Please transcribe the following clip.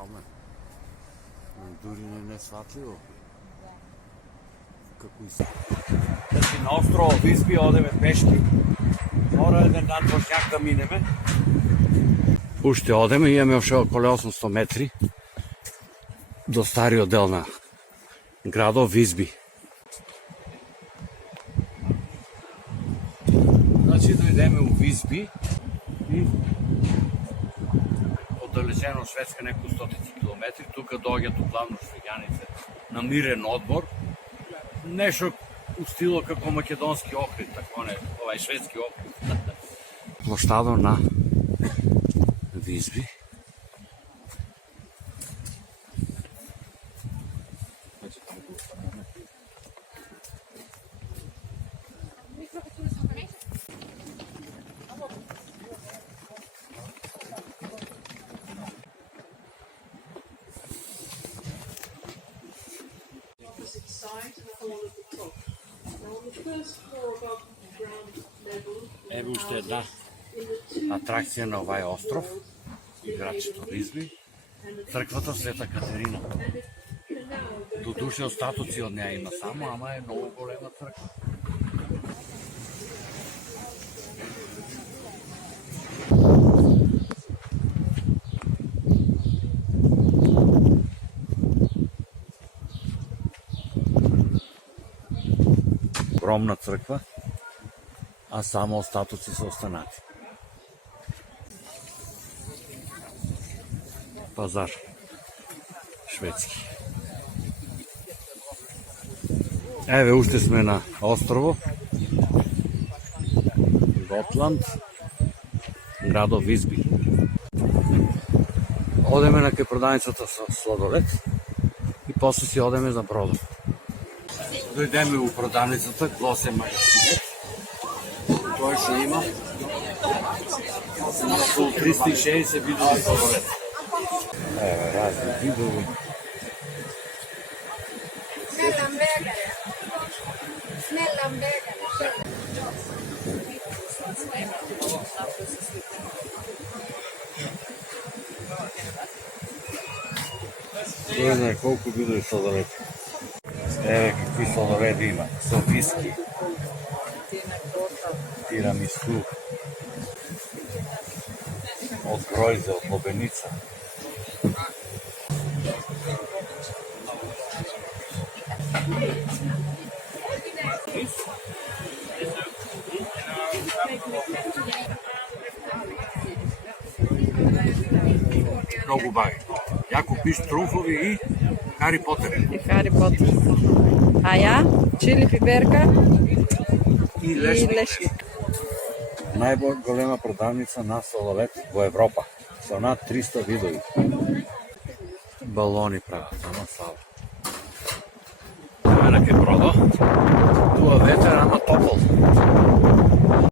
огромен. Дури не сватливо. Како и се. Значи на острово Висби одеме пешки. Мора еден дан во шак да минеме. Уште одеме, имаме уште околу 800 метри до стариот дел на градот Висби. Значи дојдеме у Висби и оддалечено од Шведска неколку стотици километри, тука доаѓаат углавно швеѓаници на мирен одмор. Нешто у стило како македонски окрит, тако не, шведски окрит. Плоштадо на Висби. Еве уште една атракција на овај остров, играчето Висби, црквата Света Катерина. Додуше остатоци од неа има само, ама е многу голема црква. Огромна црква, а само остатоци се останати. Пазар шведски. Еве уште сме на острово Готланд, градот Висби. Одеме на кај продавницата со сладолед и после си одеме за Бродот. Дојдеме у продавницата, гласен магазинет. Тоа што има околу 360 видови сладолед. Еве, разни видови. Тој знае колку видови сладолед. Еве какви сладоледи има. Со виски, тирамису, од гројзе, од лобеница. Многу баги. Јако пиш труфови и Хари Потер. И Хари Потер. А ја? Чили пиперка И лешник. Најголема продавница на сладолед во Европа. Со над 300 видови. Балони прават, ама сала. Еве на кај Бродо. Туа ветер, ама топол.